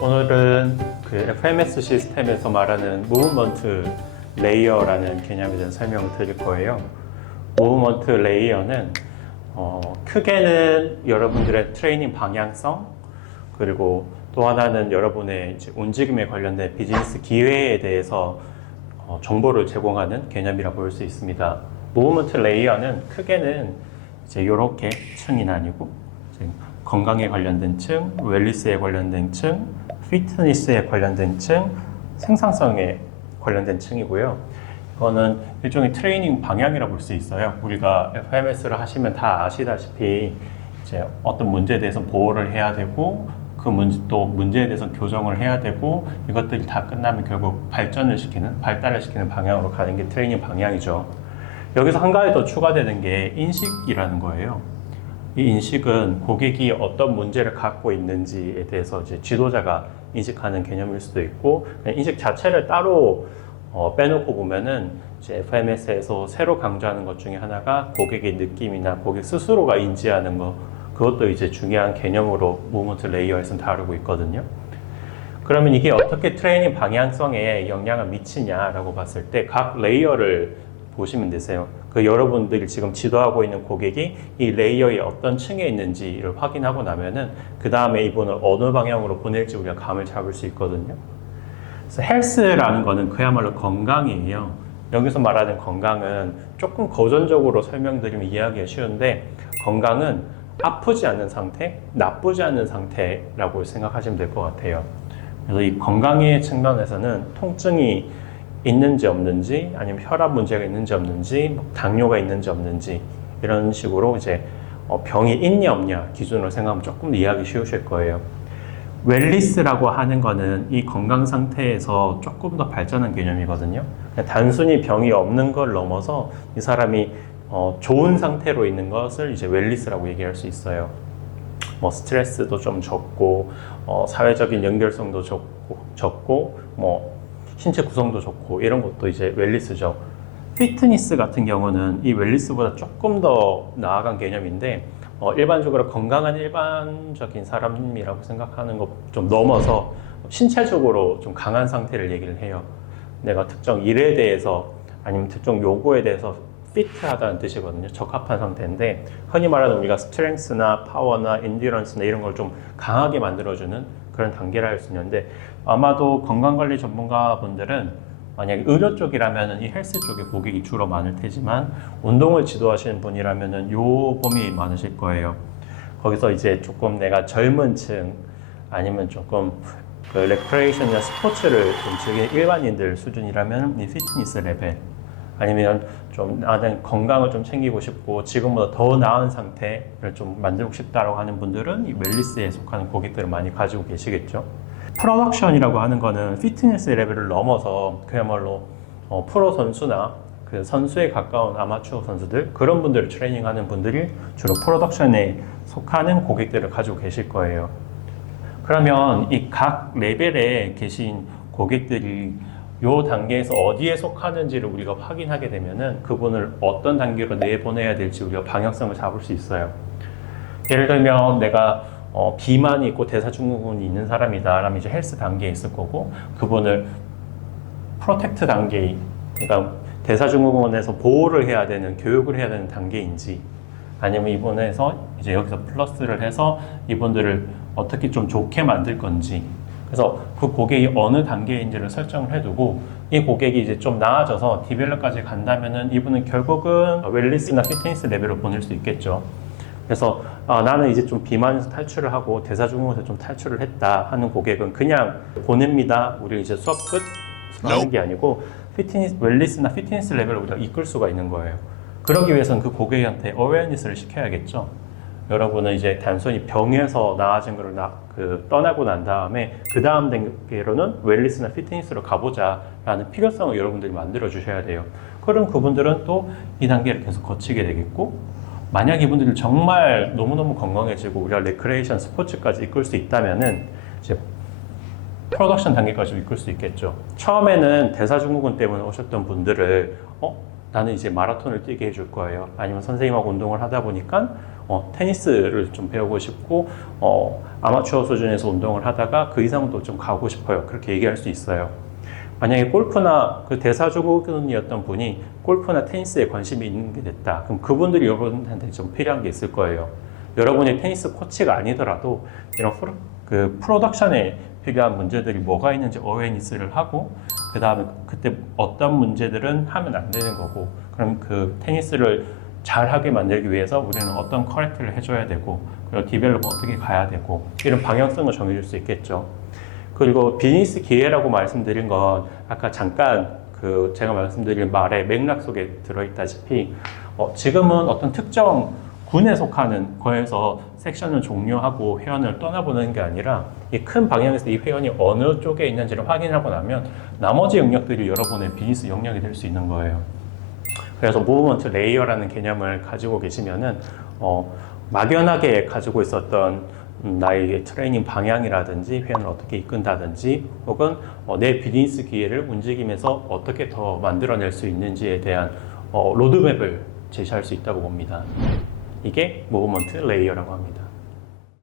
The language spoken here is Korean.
오늘은 그 FMS 시스템에서 말하는 무브먼트 레이어라는 개념에 대한 설명을 드릴 거예요. 무브먼트 레이어는 크게는 여러분들의 트레이닝 방향성, 그리고 또 하나는 여러분의 이제 움직임에 관련된 비즈니스 기회에 대해서 정보를 제공하는 개념이라고 볼 수 있습니다. 무브먼트 레이어는 크게는 이제 이렇게 층이 나뉘고, 건강에 관련된 층, 웰리스에 관련된 층, 피트니스에 관련된 층, 생산성에 관련된 층이고요. 이거는 일종의 트레이닝 방향이라고 볼 수 있어요. 우리가 FMS를 하시면 다 아시다시피 이제 어떤 문제에 대해서 보호를 해야 되고, 그 문제에 대해서 교정을 해야 되고, 이것들이 다 끝나면 결국 발달을 시키는 방향으로 가는 게 트레이닝 방향이죠. 여기서 한 가지 더 추가되는 게 인식이라는 거예요. 이 인식은 고객이 어떤 문제를 갖고 있는지에 대해서 이제 지도자가 인식하는 개념일 수도 있고, 인식 자체를 따로 빼놓고 보면은 이제 FMS에서 새로 강조하는 것 중에 하나가 고객의 느낌이나 고객 스스로가 인지하는 것, 그것도 이제 중요한 개념으로 무브먼트 레이어에서는 다루고 있거든요. 그러면 이게 어떻게 트레이닝 방향성에 영향을 미치냐라고 봤을 때 각 레이어를 보시면 되세요. 그 여러분들이 지금 지도하고 있는 고객이 이 레이어의 어떤 층에 있는지를 확인하고 나면은 그 다음에 이분을 어느 방향으로 보낼지 우리가 감을 잡을 수 있거든요. 그래서 헬스라는 거는 그야말로 건강이에요. 여기서 말하는 건강은 조금 고전적으로 설명드리면 이해하기가 쉬운데, 건강은 아프지 않은 상태, 나쁘지 않은 상태라고 생각하시면 될 것 같아요. 그래서 이 건강의 측면에서는 통증이 있는지 없는지, 아니면 혈압 문제가 있는지 없는지, 당뇨가 있는지 없는지, 이런 식으로 이제 병이 있냐 없냐 기준으로 생각하면 조금 이해하기 쉬우실 거예요. 웰리스라고 하는 거는 이 건강 상태에서 조금 더 발전한 개념이거든요. 단순히 병이 없는 걸 넘어서 이 사람이 좋은 상태로 있는 것을 이제 웰리스라고 얘기할 수 있어요. 뭐 스트레스도 좀 적고, 사회적인 연결성도 적고, 뭐 신체 구성도 좋고, 이런 것도 이제 웰리스죠. 피트니스 같은 경우는 이 웰리스보다 조금 더 나아간 개념인데, 일반적으로 건강한 일반적인 사람이라고 생각하는 것 좀 넘어서 신체적으로 좀 강한 상태를 얘기를 해요. 내가 특정 일에 대해서 아니면 특정 요구에 대해서 피트하다는 뜻이거든요. 적합한 상태인데, 흔히 말하는 우리가 스트렝스나 파워나 인듀런스나 이런 걸 좀 강하게 만들어주는 그런 단계를 할 수 있는데, 아마도 건강관리 전문가분들은 만약에 의료 쪽이라면 이 헬스 쪽에 고객이 주로 많을 테지만, 운동을 지도하시는 분이라면 요 범위 많으실 거예요. 거기서 이제 조금 내가 젊은 층, 아니면 조금 그 레크레이션이나 스포츠를 좀 즐기는 일반인들 수준이라면 이 피트니스 레벨, 아니면 좀 나는 건강을 좀 챙기고 싶고 지금보다 더 나은 상태를 좀 만들고 싶다라고 하는 분들은 이 웰리스에 속하는 고객들을 많이 가지고 계시겠죠. 프로덕션이라고 하는 거는 피트니스 레벨을 넘어서 그야말로 프로 선수나 그 선수에 가까운 아마추어 선수들, 그런 분들을 트레이닝하는 분들이 주로 프로덕션에 속하는 고객들을 가지고 계실 거예요. 그러면 이 각 레벨에 계신 고객들이 요 단계에서 어디에 속하는지를 우리가 확인하게 되면은 그분을 어떤 단계로 내보내야 될지 우리가 방향성을 잡을 수 있어요. 예를 들면 내가 비만이 있고 대사증후군이 있는 사람이다 라면 이제 헬스 단계에 있을 거고, 그분을 프로텍트 단계, 그러니까 대사증후군에서 보호를 해야 되는, 교육을 해야 되는 단계인지, 아니면 이분에서 이제 여기서 플러스를 해서 이분들을 어떻게 좀 좋게 만들 건지, 그래서 그 고객이 어느 단계인지를 설정을 해두고, 이 고객이 이제 좀 나아져서 디벨롭까지 간다면은 이분은 결국은 웰리스나 피트니스 레벨로 보낼 수 있겠죠. 그래서 나는 이제 좀 비만에서 탈출을 하고 대사증후군에서 좀 탈출을 했다 하는 고객은 그냥 보냅니다. 우리 이제 수업 끝 하는 게 아니고 웰리스나 피트니스 레벨을 우리가 이끌 수가 있는 거예요. 그러기 위해서는 그 고객한테 어웨어니스를 시켜야겠죠. 여러분은 이제 단순히 병에서 나아진 거를 떠나고 난 다음에 그 다음 단계로는 웰리스나 피트니스로 가보자 라는 필요성을 여러분들이 만들어 주셔야 돼요. 그럼 그분들은 또 이 단계를 계속 거치게 되겠고, 만약 이분들이 정말 너무너무 건강해지고 우리가 레크레이션 스포츠까지 이끌 수 있다면은 이제 프로덕션 단계까지 이끌 수 있겠죠. 처음에는 대사증후군 때문에 오셨던 분들을 나는 이제 마라톤을 뛰게 해줄 거예요. 아니면 선생님하고 운동을 하다 보니까 테니스를 좀 배우고 싶고 아마추어 수준에서 운동을 하다가 그 이상도 좀 가고 싶어요. 그렇게 얘기할 수 있어요. 만약에 골프나 그 대사주국이었던 분이 골프나 테니스에 관심이 있는 게 됐다. 그럼 그분들이 여러분한테 좀 필요한 게 있을 거예요. 여러분이 테니스 코치가 아니더라도 이런 프로덕션에 필요한 문제들이 뭐가 있는지 어웨이니스를 하고 그 다음에 그때 어떤 문제들은 하면 안 되는 거고 그럼 그 테니스를 잘하게 만들기 위해서 우리는 어떤 커렉트를 해줘야 되고 그리고 디벨롭 어떻게 가야 되고 이런 방향성을 정해줄 수 있겠죠. 그리고 비즈니스 기회라고 말씀드린 건 아까 잠깐 제가 말씀드린 말의 맥락 속에 들어있다시피 지금은 어떤 특정 군에 속하는 거에서 섹션을 종료하고 회원을 떠나보는 게 아니라 이 큰 방향에서 이 회원이 어느 쪽에 있는지를 확인하고 나면 나머지 영역들이 여러분의 비즈니스 영역이 될 수 있는 거예요. 그래서 무브먼트 레이어라는 개념을 가지고 계시면은 막연하게 가지고 있었던 나의 트레이닝 방향이라든지 회원을 어떻게 이끈다든지 혹은 내 비즈니스 기회를 움직이면서 어떻게 더 만들어낼 수 있는지에 대한 로드맵을 제시할 수 있다고 봅니다. 이게 무브먼트 레이어라고 합니다.